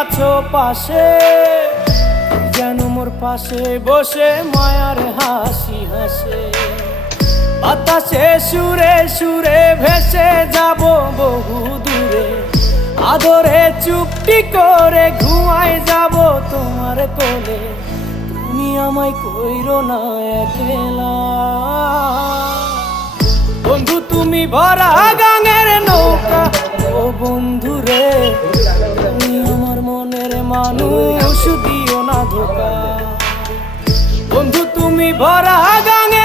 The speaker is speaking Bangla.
আছো পাশে, যেন মোর পাশে বসে মায়ার হাসি হাসে। বাতাসে সুরে সুরে ভেসে যাব বহু দূরে, আদরে চুপটি করে ঘুমায় যাব তোমার কোলে। তুমি আমায় কইরো না একলা বন্ধু, তুমি ভরা গাঙের নৌকা। ও বন্ধু রে, তুমি আমার মনের মানুষ, দিও না ধোকা। বন্ধু তুমি ভরা গাঙের